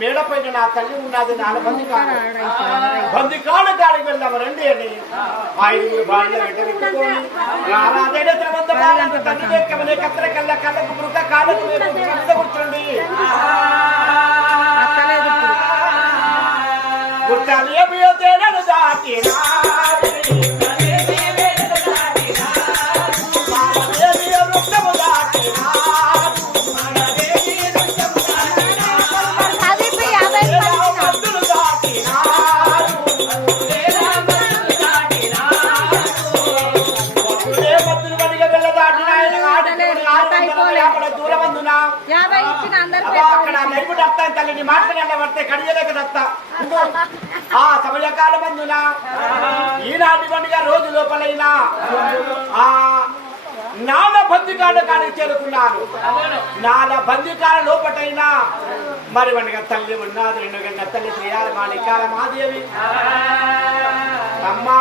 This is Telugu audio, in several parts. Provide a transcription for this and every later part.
మేడపైన నా తల్లి ఉన్నది నాలుగు బంది కాళ్ళ కాడికి వెళ్దాం రండి అని ఐదుగురు భార్య వెక్కమనే కత్తెర కళ్ళ కళ్ళకు మృత కాళ్ళకు కూర్చోండి. గుర్తాలి తేనెను దాటినా. యాభై ఇచ్చిన అందరు అక్కడ నైపు దత్తాను తల్లిని మాట్లాడాల పడితే కడియలేక దత్త ఆ సమయకాల మందున ఈనాటి పండుగ రోజు లోపలైనా ఆ నాల బందికాల కాడికి చేరుకున్నాను నాల బందికాల లోపటైనా మరి వనగా తల్లి ఉన్నది రెండు గంట తల్లి శ్రీయాల మాలికాల మాదేవి. కన్నా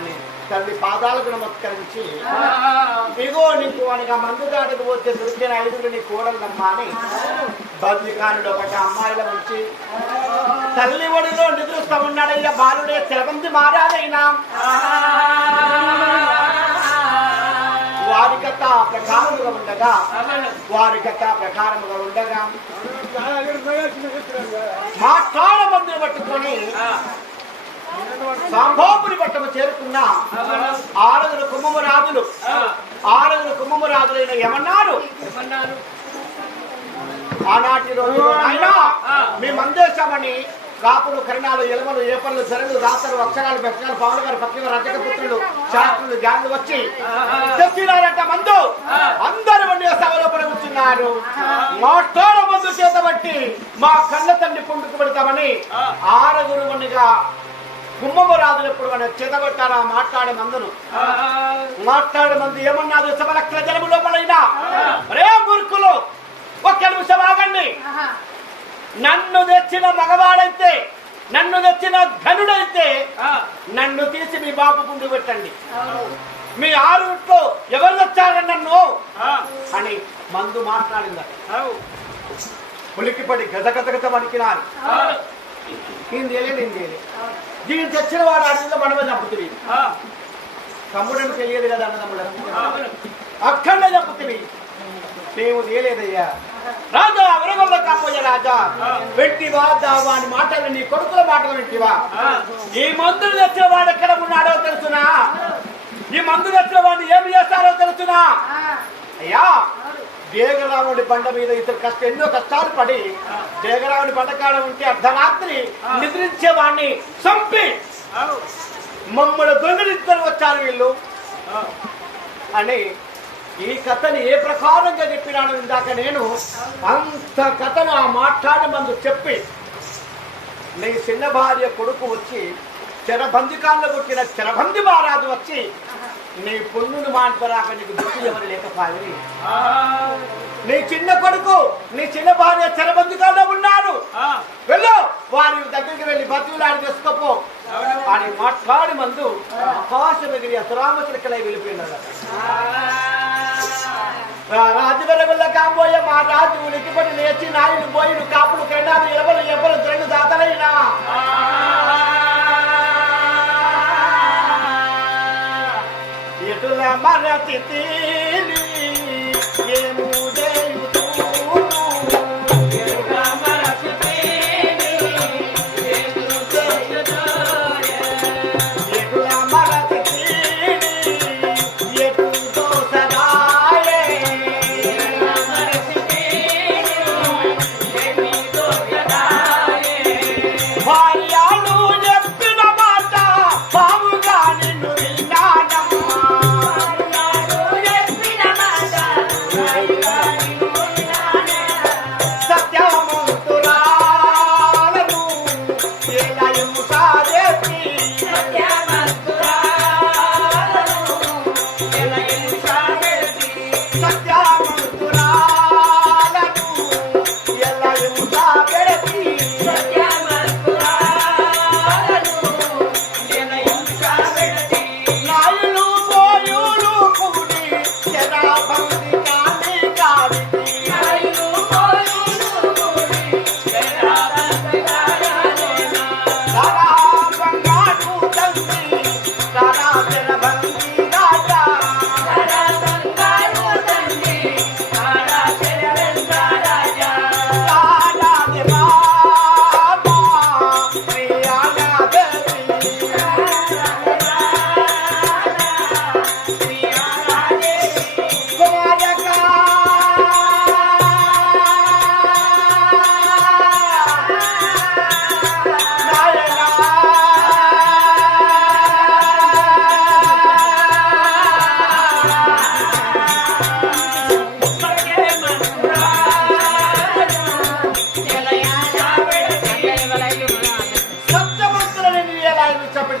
అని తల్లి పాదాలకు నమస్కరించి ఇగో నీకు అనగా మందు దాటకు పోతే దొరికిన ఐదుగురు నీ కూడలమ్మా అని బద్రికానుడు ఒకటి అమ్మాయిల ఉంచి తల్లి ఒడిలో నిద్రిస్తా ఉన్నాడయ్యా బాలుడే తెలబంది మారాదైనా వారి కథ ప్రకారముగా ఉండగా వారి కథ ప్రకారముగా ఉండగా మాట్లాడ మందుని పట్టుకొని సాంభోపురి పట్టము చేరుకున్న ఆరుగురు కుమ్మము రాజులు. ఆరుగురు కుమ్మము రాజులైన ఏమన్నారు ఆనాటి రోజు అయినా మేమందేశామని కాపులు కరణాలు ఎలమలు ఏపర్లు చెరలు దాతలు అక్షరాలు బెక్కలు పవన్ గారు పక్కన రజక పుత్రులు శాస్త్రులు జాన్లు వచ్చి తెచ్చినారట మందు. అందరు వండి సభలో కూర్చున్నారు. మాట్లాడ మందు చేత బట్టి మా కన్న తండ్రి పుండుకు పెడతామని ఆరుగురు వన్నిగా కుంభము రాజులు ఎప్పుడు మన చేతబట్టారా మాట్లాడే మందును. మాట్లాడే మంది ఏమన్నారు సభలక్షల జలము లోపలైనా. రే మూర్ఖులు ఒక్క నిమిషం ఆగండి. నన్ను తెచ్చిన మగవాడైతే నన్ను తెచ్చిన ధనుడైతే నన్ను తీసి మీ బాబు ముందు పెట్టండి. మీ ఆరుట్లో ఎవరు తెచ్చారు నన్ను? అని మందు మాట్లాడిందట. ఉలిక్కిపడి గజ గజ గజ వణికినారు నేను తెలియదు నేను తెలియదు దీన్ని తెచ్చిన వాడు అడవిలో మనమే చంపుతుంది. తమ్ముడని తెలియదు కదా అన్న తమ్ముడు. అక్కడనే చంపుతుంది. మేము తెలియదయ్యా రాజా విరగొల్ల కాపోయే రాజా. వెట్టివా దావా అని మాటలు నీ కొడుకుల మాటలు వెట్టివా ఈ మందులు తెచ్చిన వాడు ఎక్కడ ఉన్నాడో తెలుసునా? ఈ మందు తెచ్చిన వాడిని ఏమి చేస్తారో తెలుసునా? అయ్యా దేగరావుడి బండ మీద ఇతరు కష్ట ఎన్నో కష్టాలు పడి దేగరావుడి బండ కాడ ఉంటే అర్ధరాత్రి నిద్రించే వాడిని చంపి మమ్మల్ని దొంగలిద్దరు వచ్చారు వీళ్ళు. అని ఈ కథని ఏ ప్రకారంగా చెప్పినాను ఇందాక నేను అంత కథను ఆ మాట్లాడి మందు చెప్పి నీ చిన్న భార్య కొడుకు వచ్చి చెరబందికాల్లో పుట్టిన చెరబంది మహారాజు వచ్చి నీ పొన్నును మాట్లాడాక నీకు దిక్కు ఎవరు లేకపోయి నీ చిన్న కొడుకు నీ చిన్న భార్య చెరబందికాల్లో ఉన్నారు వెళ్ళు వారి దగ్గరికి వెళ్ళి బతుకులాడి చేసుకోపో అని మాట్లాడి మందు ఆకాశం ఎగిరి అసురామచిలకలై వెళ్ళిపోయినాడు. రాజువెరగుల్ల కాబోయే మా రాజు ఉలికిపడి లేచి నాయుడు పోయిడు కాపులు కన్నాడు ఎవరు ఎవరు రెండు దాతలైనా? que te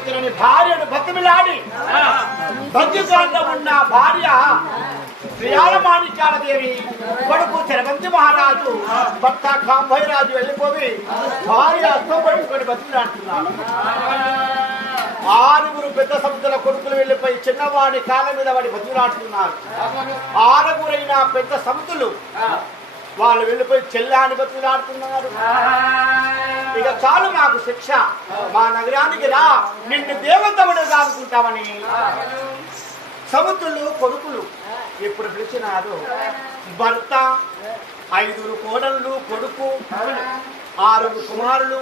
పవిత్రుని భార్యను బతిమిలాడి భక్తిశాలలో ఉన్న భార్య శ్రీయాల మాణిక్యాల దేవి కొడుకు తిరగంతి మహారాజు భర్త కాంభైరాజు వెళ్ళిపోయి భార్య అర్థం పట్టుకొని ఆరుగురు పెద్ద సముద్ర కొడుకులు వెళ్ళిపోయి చిన్నవాడి కాళ్ళ మీద వాడి బతికినాడుతున్నారు ఆరుగురైన పెద్ద సముద్రులు. వాళ్ళు వెళ్ళిపోయి చెల్లాని బతుకులాడుతున్నారు ఇక చాలు మాకు శిక్ష. మా నగరానికి రా. నిన్ను దేవతముడు అనుకుంటామని. సముద్రులు కొడుకులు ఇప్పుడు పిలిచినారు? భర్త ఐదుగురు కోడళ్ళు కొడుకు ఆరుగురు కుమారులు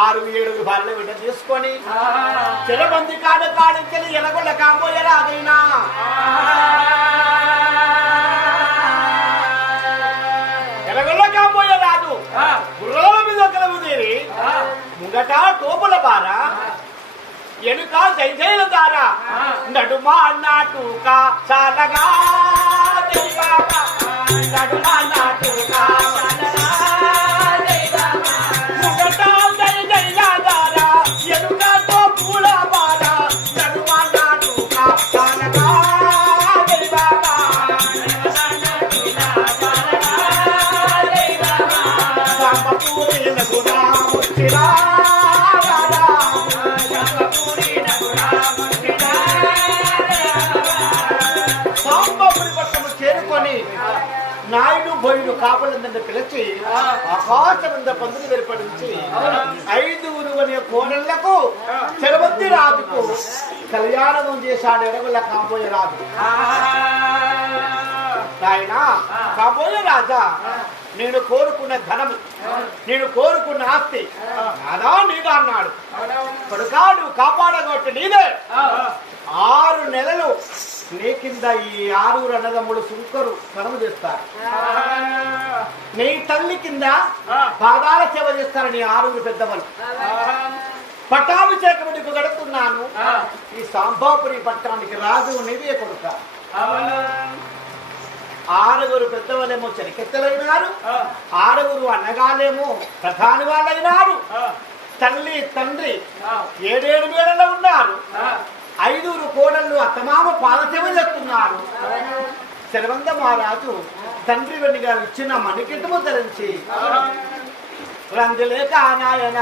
ఆరు ఏడుగురు భార్యలు విడ తీసుకొని చిరబంది కాడ కాడించెలి ఎనగొల్ల కాబోయేలా అదైనా ముంగట టోపుల బార. ఎనుక జైజైల దార. నడుమా నాటుక చాలగా. నడుమా కాపులందరిని పిలిచి ఆకాశమంద పందులు ఏర్పడించి ఐదుగురు అనే కోడళ్ళకు చెరవద్ది రాజుకు కళ్యాణం చేశాడు ఎడగల కాబోయే రాజు. ఆయన కాబోయే రాజా నేను కోరుకున్న ధనము నేను కోరుకున్న ఆస్తి అదా నీదా అన్నాడు. కొడుకాడు కాపాడగొట్టు నీదే. ఆరు నెలలు నీ కింద ఈ ఆరుగురు అన్నదమ్ముడు సుంకరు కనుమ చేస్తారు. నీ తల్లి కింద పాదాల సేవ చేస్తారు నీ ఆరుగురు పెద్దవాళ్ళు పట్టాభిషేకముడికి గడుపుతున్నాను ఈ సాంబాపురి పట్టణానికి రాజు నీవే కొడుక. ఆరుగురు పెద్దవాళ్ళేమో చరికెత్తలైనారు ఆరుగురు అన్నగాలేమో ప్రధాని వాళ్ళైనారు. తల్లి తండ్రి ఏడేడు మేడలో ఉన్నారు. ఐదుగురు కోడళ్ళు అత్తమామ పాదసేవ చేస్తున్నారు. శరవంద మహారాజు తండ్రి వెనుగా ఇచ్చిన మణికిటము ధరించి రంగులేక నాయన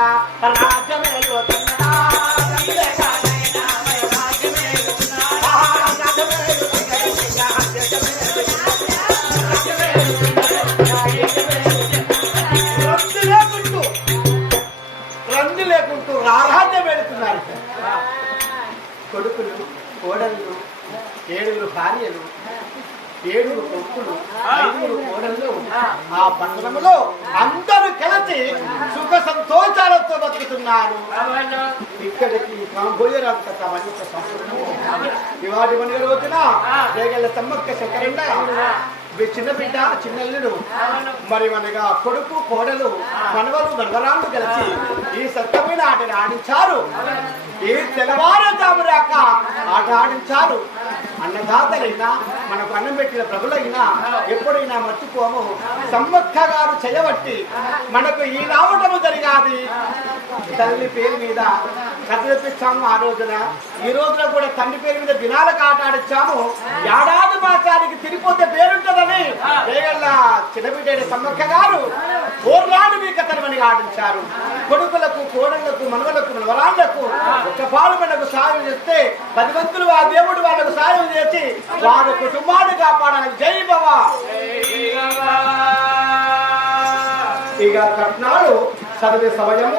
కొడుకులు కోడళ్ళు ఏడుగురు భార్యలు ఏడుగురు కొడుకులు ఐదుగురు కోడళ్ళు ఆ పట్టణంలో అందరూ కలిసి సుఖ సంతోషాలతో బతుకుతున్నారు. ఇక్కడికి సంస్కృతము ఇవాటి మనిషి రోజున రేగల సమ్మక్క శంకరండ వీ చిన్న బిడ్డ చిన్నల్లుడు మరి మనగా కొడుకు కోడలు మనవలు గంగరాలు కలిసి ఈ సత్యమైన ఆటని ఆడించారు. ఈ తెల్లవారుజాము రాక ఆట ఆడించారు. అన్నదాతలైనా మనకు అన్నం పెట్టిన ప్రభులైనా ఎప్పుడైనా మర్చిపోము. సమ్మక్క గారు చేయబట్టి మనకు ఈ రావటము జరిగాది. తల్లి పేరు మీద కథలిప్పించాము ఆ రోజున. ఈ రోజున కూడా తండ్రి పేరు మీద దినాలకు ఆటాడిచ్చాము ఏడాది మాసానికి తిరిగిపోతే పేరుంటదని వేగల్ల చిన్నబిడ్డ సమ్మక్క గారు ఓర్లాడు మీ కథనమని ఆడించారు. కొడుకులకు కోడళ్ళకు మనవలకు మనవరాళ్ళకు ఒక పాలు మనకు సాయం చేస్తే పది మంతులు ఆ దేవుడు వాళ్ళకు సాయం చేసి వారి కుటుంబాన్ని కాపాడాలి. జై బాబా! ఇక కట్నాలు చదివే సమయం